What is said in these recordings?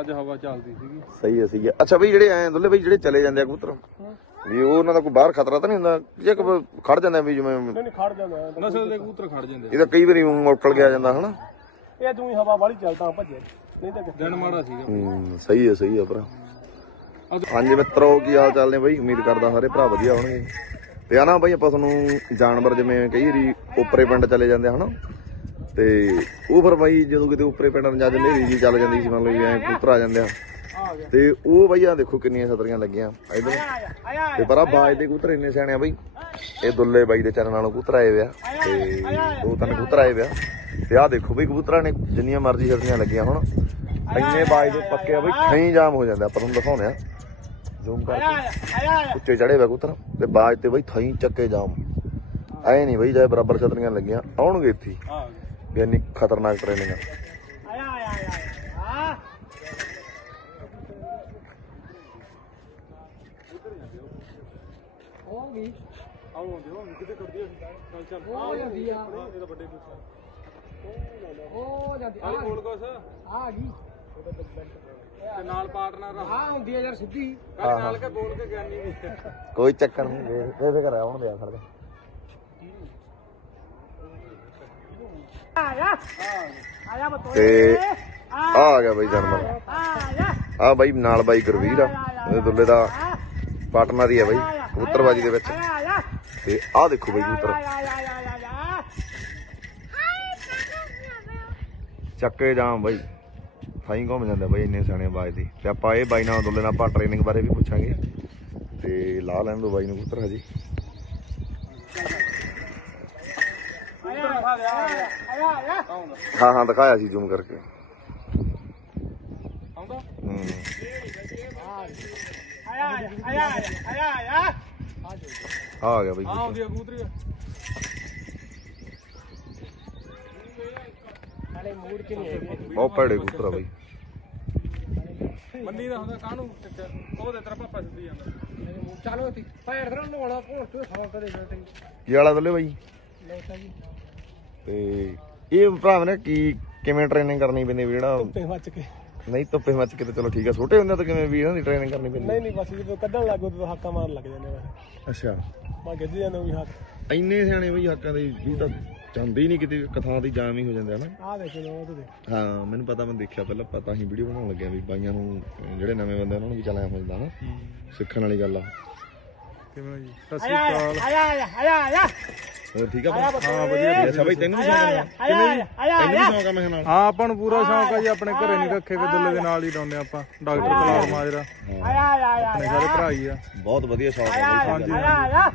ਅੱਜ ਹਵਾ ਚੱਲਦੀ ਸੀਗੀ। ਸਹੀ ਹੈ ਸਹੀ ਹੈ। ਅੱਛਾ ਬਈ ਜਿਹੜੇ ਐ ਦੁੱਲੇ ਬਈ ਜਿਹੜੇ ਚਲੇ ਜਾਂਦੇ ਆ ਕਬੂਤਰ ਵੀ ਉਹ ਉਹਨਾਂ ਦਾ ਕੋਈ ਬਾਹਰ ਖਤਰਾ ਤਾਂ ਨਹੀਂ ਹੁੰਦਾ? ਜੇ ਕਿ ਖੜ ਜਾਂਦਾ ਵੀ ਜਿਵੇਂ ਨਹੀਂ ਖੜ ਜਾਂਦਾ ਹੈ। ਨਸਲ ਦੇ ਕਬੂਤਰ ਖੜ ਜਾਂਦੇ ਇਹ ਤਾਂ ਕਈ ਵਾਰੀ ਊਂ ਉਟਲ ਗਿਆ ਜਾਂਦਾ ਹਨਾ? ਇਹ ਤੂੰ ਹੀ ਹਵਾ ਵਾਲੀ ਚੱਲਦਾ ਭੱਜੇ। ਨਹੀਂ ਤਾਂ ਕਿੱਥੇ? ਦਿਨ ਮਾੜਾ ਸੀਗਾ। ਹੂੰ ਸਹੀ ਹੈ ਸਹੀ ਹੈ ਭਰਾ। ਹਾਂਜੀ ਮਿੱਤਰੋ ਕੀ ਹਾਲ ਚਾਲ ਨੇ ਬਈ? ਉਮੀਦ ਕਰਦਾ ਸਾਰੇ ਭਰਾ ਵਧੀਆ ਹੋਣਗੇ। ਤੇ ਆ ਨਾ ਬਈ ਆਪਾਂ ਤੁਹਾਨੂੰ ਜਾਨਵਰ ਜਿਵੇਂ ਕਈ ਵਾਰੀ ਉਪਰੇ ਪਿੰਡ ਚਲੇ ਜਾਂਦੇ ਆ ਹਨਾ? ਤੇ ਉਹ ਫਿਰ ਬਾਈ ਜਦੋਂ ਕਿਤੇ ਉੱਪਰੇ ਪਿੰਡਾਂ ਨੂੰ ਜਾ ਜਾਂਦੇ ਰੀਜੀ ਚੱਲ ਜਾਂਦੀ ਸੀ, ਮੰਨ ਲਓ ਐ ਕਬੂਤਰ ਆ ਜਾਂਦੇ ਆ। ਤੇ ਉਹ ਬਾਈ ਆ ਦੇਖੋ ਕਿੰਨੀਆਂ ਸਤਰੀਆਂ ਲੱਗੀਆਂ, ਇਧਰ। ਤੇ ਪਰ ਆ ਬਾਜ ਦੇ ਕਬੂਤਰ ਇੰਨੇ ਸਿਆਣੇ ਆ ਬਾਈ। ਇਹ ਦੁੱਲੇ ਬਾਈ ਦੇ ਚਰਨ ਨਾਲੋਂ ਕਬੂਤਰ ਆਏ ਵਿਆ ਤੇ ਦੋ ਤਿੰਨ ਕਬੂਤਰ ਆਏ ਵਿਆ ਤੇ ਆ ਦੇਖੋ ਬਈ, ਕਬੂਤਰਾਂ ਨੇ ਜਿੰਨੀਆਂ ਮਰਜ਼ੀ ਸਤਰੀਆਂ ਲੱਗੀਆਂ ਹੁਣ। ਇੰਨੇ ਬਾਜ ਦੇ ਪੱਕੇ ਆ ਬਈ ਖਈ ਜਾਮ ਹੋ ਜਾਂਦਾ, ਆਪਾਂ ਤੁਹਾਨੂੰ ਦਿਖਾਉਂਦੇ ਆ। ਜ਼ੂਮ ਕਰਕੇ। ਉੱਚੇ ਚੜੇ ਵੇ ਕਬੂਤਰ। ਤੇ ਬਾਜ ਤੇ ਬਈ ਥਈ ਚੱਕੇ ਜਾਮ। ਐ ਨਹੀਂ ਬਈ ਜਾਏ ਬਰਾਬਰ ਛਤਰੀਆਂ ਲੱਗੀਆਂ, ਆਉਣਗੇ ਇੱਥੇ ਵੀ ਇੰਨੀ ਖਤਰਨਾਕ ਟ੍ਰੇਨਿੰਗ ਆ। ਆਇਆ ਆਇਆ ਆਇਆ ਆ ਉਹ ਵੀ ਆਉਂ ਦਿਓ ਕਿਤੇ ਕਰਦੀ ਚੱਲ ਚੱਲ ਜਾਂਦੀ ਆ ਇਹ ਤਾਂ ਵੱਡੇ ਪੁੱਛਾ ਉਹ ਜਾਂਦੀ ਆ ਬੋਲ ਕੁਛ ਆ ਗਈ ਤੇ ਨਾਲ ਪਾਰਟਨਰ ਆ ਹੁੰਦੀ ਆ ਯਾਰ ਸਿੱਧੀ ਕੱਲ ਨਾਲ ਕੇ ਬੋਲ ਕੇ ਗਿਆਨੀ ਨਹੀਂ ਕੋਈ ਚੱਕਰ ਨਹੀਂ ਆ ਦੇ ਆ ਖੜਦੇ ਆਇਆ ਆਇਆ ਬਤੋ ਤੇ ਆ ਆ ਗਿਆ ਬਾਈ ਜਾਨਵਰ ਆਇਆ ਆ ਬਾਈ ਨਾਲ ਬਾਈ ਗੁਰਵੀਰ ਆ ਇਹ ਦੁੱਲੇ ਦਾ ਪਾਰਟਨਰ ਹੀ ਆ ਬਾਈ, ਕਬੂਤਰਬਾਜੀ ਦੇ ਵਿੱਚ। ਆਇਆ ਤੇ ਆ ਦੇਖੋ ਬਾਈ ਕਬੂਤਰ। ਚੱਕੇ ਜਾਮ ਬਾਈ। ਥਾਈ ਘੁੰਮ ਜਾਂਦੇ ਬਾਈ ਇੰਨੇ ਸਿਆਣੇ ਬਾਜ ਦੇ। ਤੇ ਆਪਾਂ ਇਹ ਬਾਈ ਨਾਲ ਦੁੱਲੇ ਨਾਲ ਆਪਾਂ ਟ੍ਰੇਨਿੰਗ ਬਾਰੇ ਵੀ ਪੁੱਛਾਂਗੇ। ਤੇ ਲਾ ਲੈਣ ਦੋ ਬਾਈ ਨੂੰ ਕਬੂਤਰ ਹਜੇ। ਆਇਆ ਹਾਂ ਹਾਂ ਦਿਖਾਇਆ ਸੀ ਜ਼ੂਮ ਕਰਕੇ। ਆਉਂਦਾ? ਹੂੰ। ਆਇਆ ਆਇਆ ਆਇਆ ਆਇਆ ਆ ਗਿਆ ਬਾਈ। ਆ ਕਬੂਤਰ। ਆਉਂਦੀ ਆ ਕਬੂਤਰੀ। ਹਲੇ ਮੂਡ ਚ ਨਹੀਂ ਹੈਗੇ ਬਹੁਤ ਭੈੜੇ ਕਬੂਤਰ ਬਾਈ। ਮੰਨੀ ਦਾ ਹੁੰਦਾ ਕਾਹਨੂੰ? ਉਹਦੇ ਤੇਰਾ ਪਾਪਾ ਸਿੱਧੀ ਜਾਂਦਾ। ਚਲੋ ਤੀ ਪੈਰ ਦਰ ਲੋਣਾ ਕੋਲ ਤੇ ਸੌ ਕਰੇ ਤੇ ਕੀ ਵਾਲਾ ਬਾਈ? ਤੇ ਇਹ ਭਰਾ ਨੇ ਕੀ ਕਿਵੇਂ ਟ੍ਰੇਨਿੰਗ ਕਰਨੀ ਪੈਂਦੀ ਵੀ ਜਿਹੜਾ ਤੇ ਮੱਚ ਕੇ। ਨਹੀਂ ਧੁੱਪੇ ਮੱਚ ਕੇ ਤੇ ਚਲੋ ਠੀਕ ਆ ਛੋਟੇ ਹੁੰਦੇ ਤਾਂ ਕਿਵੇਂ ਵੀ ਇਹਨਾਂ ਦੀ ਟ੍ਰੇਨਿੰਗ ਕਰਨੀ ਪੈਂਦੀ? ਨਹੀਂ ਨਹੀਂ ਬਸ ਜਦੋਂ ਕੱਢਣ ਲੱਗੋ ਤਾਂ ਹਾਕਾ ਮਾਰਨ ਲੱਗ ਜਾਂਦੇ ਬਸ ਅੱਛਾ। ਮੈਂ ਗਿੱਜ ਜਾਂਦਾ ਵੀ ਹੱਥ ਇੰਨੇ ਸਿਆਣੇ ਬਈ ਹੱਕਾਂ ਦੇ ਵੀ ਤਾਂ ਜਾਂਦੇ ਹੀ ਨਹੀਂ ਕਿਤੇ ਕਥਾ ਦੀ ਜਾਮ ਹੀ ਹੋ ਜਾਂਦੇ ਹਨਾ ਆਹ ਦੇਖੋ ਨਾ ਉਹ ਤੇ ਦੇਖ। ਹਾਂ ਮੈਨੂੰ ਪਤਾ ਮੈਂ ਦੇਖਿਆ ਪਹਿਲਾਂ ਪਤਾ ਹੀ ਵੀਡੀਓ ਬਣਾਉਣ ਲੱਗਿਆ ਵੀ ਬਾਈਆਂ ਨੂੰ ਜਿਹੜੇ ਨਵੇਂ ਬੰਦੇ ਉਹਨਾਂ ਨੂੰ ਵੀ ਚੱਲ ਐਂ ਹੋ ਜਾਂਦਾ ਨਾ। ਸਿੱਖਣ ਵਾਲੀ ਗੱਲ ਆ। ਕਿਵੇਂ ਜੀ? ਸਤਿ ਆਇਆ ਆਇਆ ਆਇਆ ਆਇਆ ਆਇਆ ਹੋਰ ਠੀਕ ਆ ਆਇਆ ਬਈ? ਬੱਤੋ ਹਾਂ ਵਧੀਆ ਅੱਛਾ ਬਈ ਤੈਨੂੰ ਵੀ ਸ਼ੌਂਕ ਆ? ਆਇਆ ਆਇਆ ਆਇਆ ਤੈਨੂੰ ਵੀ ਆਇਆ। ਸ਼ੌਂਕ ਆ ਮੈਂ ਨਾਲ ਹਾਂ ਆਪਾਂ ਨੂੰ ਪੂਰਾ ਸ਼ੌਂਕ ਆ ਜੀ ਆਪਣੇ ਘਰੇ ਨਹੀਂ ਰੱਖੇ ਕਿ ਦੁੱਲੇ ਦੇ ਨਾਲ ਹੀ ਡਾਉਂਦੇ ਆਪਾਂ। ਡਾਕਟਰ ਕਲਾਰ ਮਾਜਰਾ। ਆਇਆ ਆਇਆ ਆਪਣੇ ਸਾਰੇ ਭਰਾ ਹੀ ਆ। ਬਹੁਤ ਵਧੀਆ ਸ਼ੌਂਕ ਆ ਆਇਆ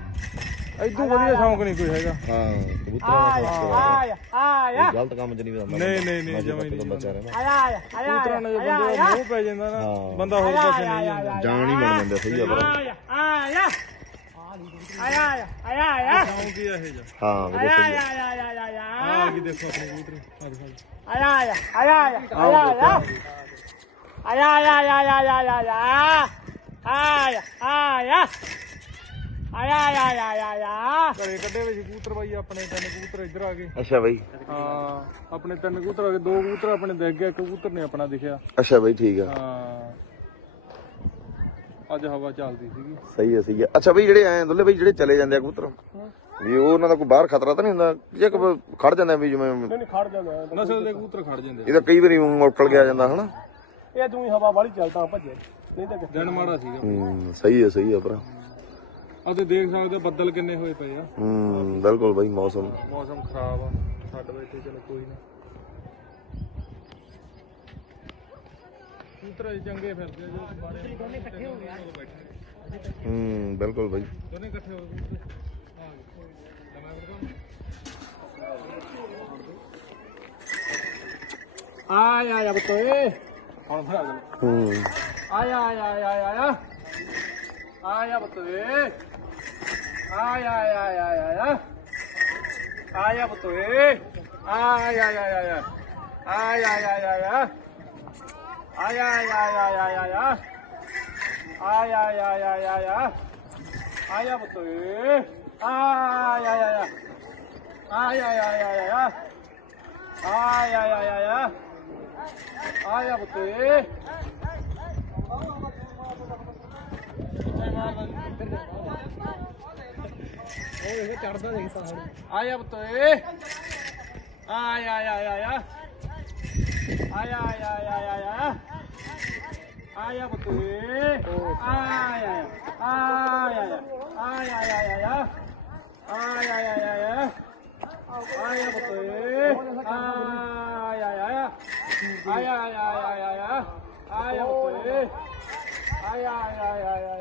ਇਦੋਂ ਵਧੀਆ ਸ਼ੌਂਕ ਨਹੀਂ ਕੋਈ ਹੈਗਾ। ਹਾਂ ਕਬੂਤਰਾਂ। ਆਇਆ ਆਇਆ ਗਲਤ ਕੰਮ ਚ ਨਹੀਂ ਨਹੀਂ, ਨਹੀਂ, ਨਹੀਂ, ਮੈਂ ਜਮਾਂ ਹੀ ਜਦੋਂ ਨਹੀਂ ਬੱਚਾ ਰਹਿੰਦਾ ਆਇਆ ਆਇਆ ਕਬੂਤਰਾਂ ਨੇ ਬੰਦੇ ਮੂੰਹ ਪੈ ਜਾਂਦਾ ਨਾ ਹਾਂ। ਬੰਦਾ ਹੋਰ ਪਾਸੇ ਨਹੀਂ ਜਾਂਦਾ। ਜਾਨ ਹੀ ਬਣ ਜਾਂਦੇ ਸਹੀ ਆ ਪਰ ਆਇਆ ਆਇਆ। ਆਇਆ ਆਇਆ ਆਇਆ ਸ਼ੌਂਕ ਹੀ ਇਹ ਜਾ ਹਾਂ ਵਧੀਆ ਆ ਆਇਆ ਆਇਆ ਆਇਆ ਆ ਕੀ ਦੇਖੋ ਆਪਣੀ ਕਬੂਤਰੀ ਆ ਦੇਖੋ ਆਇਆ ਆਇਆ ਆਇਆ ਆਇਆ ਆਇਆ ਆਇਆ ਆਇਆ ਆਇਆ ਆਇਆ ਆਇਆ ਆਇਆ ਆਇਆ ਆਇਆ ਆਇਆ ਆਇਆ ਆਇਆ ਆਇਆ ਆਇਆ ਘਰੇ ਕੱਢੇ ਵਿੱਚ ਕਬੂਤਰ ਬਾਈ ਆਪਣੇ ਤਿੰਨ ਕਬੂਤਰ ਇੱਧਰ ਆ ਗਏ ਅੱਛਾ ਬਈ। ਹਾਂ ਆਪਣੇ ਤਿੰਨ ਕਬੂਤਰ ਆ ਗਏ ਦੋ ਕਬੂਤਰ ਆਪਣੇ ਦਿਖ ਗਏ ਇੱਕ ਕਬੂਤਰ ਨੇ ਆਪਣਾ ਦਿਖਿਆ। ਅੱਛਾ ਬਈ ਠੀਕ ਆ। ਹਾਂ। ਅੱਜ ਹਵਾ ਚੱਲਦੀ ਸੀਗੀ। ਸਹੀ ਹੈ ਸਹੀ ਹੈ। ਅੱਛਾ ਬਈ ਜਿਹੜੇ ਐ ਦੁੱਲੇ ਬਈ ਜਿਹੜੇ ਚਲੇ ਜਾਂਦੇ ਆ ਕਬੂਤਰ ਵੀ ਉਹ ਉਹਨਾਂ ਦਾ ਕੋਈ ਬਾਹਰ ਖਤਰਾ ਤਾਂ ਨਹੀਂ ਹੁੰਦਾ? ਜੇ ਕਿ ਖੜ ਜਾਂਦਾ ਵੀ ਜਿਵੇਂ ਨਹੀਂ ਖੜ ਜਾਂਦਾ। ਨਸਲ ਦੇ ਕਬੂਤਰ ਖੜ ਜਾਂਦੇ ਇਹ ਤਾਂ ਕਈ ਵਾਰੀ ਊਂ ਉਟਲ ਗਿਆ ਜਾਂਦਾ ਹਨਾ? ਇਹ ਤੂੰ ਹੀ ਹਵਾ ਵਾਲੀ ਚੱਲਦਾ ਭੱਜੇ। ਨਹੀਂ ਤਾਂ ਕਿੱਥੇ? ਦਿਨ ਮਾੜਾ ਸੀਗਾ। ਹੂੰ ਸਹੀ ਹੈ ਸਹੀ ਹੈ ਭਰਾ। ਆ ਤੇ ਦੇਖ ਸਕਦੇ ਹੋ ਬੱਦਲ ਕਿੰਨੇ ਹੋਏ ਪਏ ਆ। ਹੂੰ ਬਿਲਕੁਲ ਬਈ ਮੌਸਮ। ਮੌਸਮ ਖਰਾਬ ਆ ਛੱਡ ਬੈਠੇ ਚਲੋ ਕੋਈ ਨਾ। ਕਬੂਤਰ ਅਜੇ ਚੰਗੇ ਫਿਰਦੇ ਆ ਜੋ ਬਾਰੇ ਦੋਨੇ ਇਕੱਠੇ ਹੋ ਗਏ ਹੂੰ ਬਿਲਕੁਲ ਬਈ ਦੋਨੇ ਇਕੱਠੇ ਹੋ ਗਏ। ਆ ਫਿਰ ਆਇਆ ਆਇਆ ਬਤੋਏ ਹੁਣ ਫੜਾ ਦੇ ਹੂੰ ਆਇਆ ਆਇਆ ਆਇਆ ਆਇਆ ਆਇਆ ਬਤੋਏ ਆਇਆ ਆਇਆ ਆਇਆ ਆਇਆ ਆਇਆ ਬਤੋਏ ਆਇਆ ਆਇਆ ਆਇਆ ਆਇਆ ਆਇਆ ਆਇਆ Ay, ay, ay, ay, ay, ay, ay. Ay, ay, ay, ay, ay, ay. Ay, ya puto. Ay, ay, ay, ay. Ay, ay, ay, ay, ay, ay. Ay, ay, ay, ay, ay. Ay, ya puto. ਉਹ ਇਹ ਚੜਦਾ ਦੇਖਦਾ ਹੁਣ ਆ ਜਾ ਪੁੱਤ ਏ ਆ ਆ ਆ ਆ ਆ ਆ ਆ ਆ ਆ ਆ ਆਇਆ ਆਇਆ ਆਇਆ ਆਇਆ ਆਇਆ ਆਇਆ ਆਇਆ ਆਇਆ ਆਇਆ ਬਤੋਏ ਆਇਆ ਆਇਆ ਆਇਆ ਆਇਆ ਆਇਆ ਆਇਆ ਆਇਆ ਆਇਆ ਆਇਆ ਆਇਆ ਆਇਆ ਆਇਆ।